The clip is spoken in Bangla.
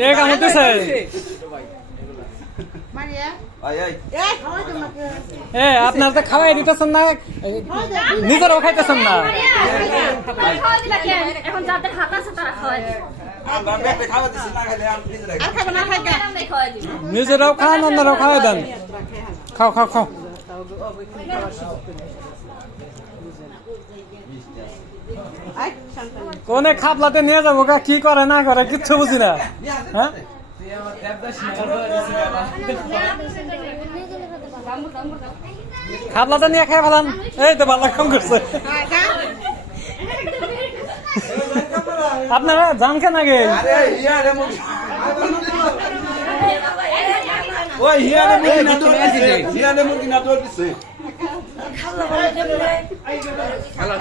কে কামড়তেছে? এ আপনার তো খাওয়াই দিতেছেন না, নিজেরাও খাইতেছেন না। এখন যাদের হাত আছে তারা খাওয়ায়। নিজেরাও খান, অন্যরাও খাওয়াই দেন। খাও খাও খাও। কোনে খাপলাতে নিয়ে যাবো, কি করে না করে কিচ্ছু বুঝি না। হ্যাঁ, খাপলাতে নিয়ে খাই ফেলান। এই তো ভালো কাম করছে। আপনারা যান কেন আগে? Halo,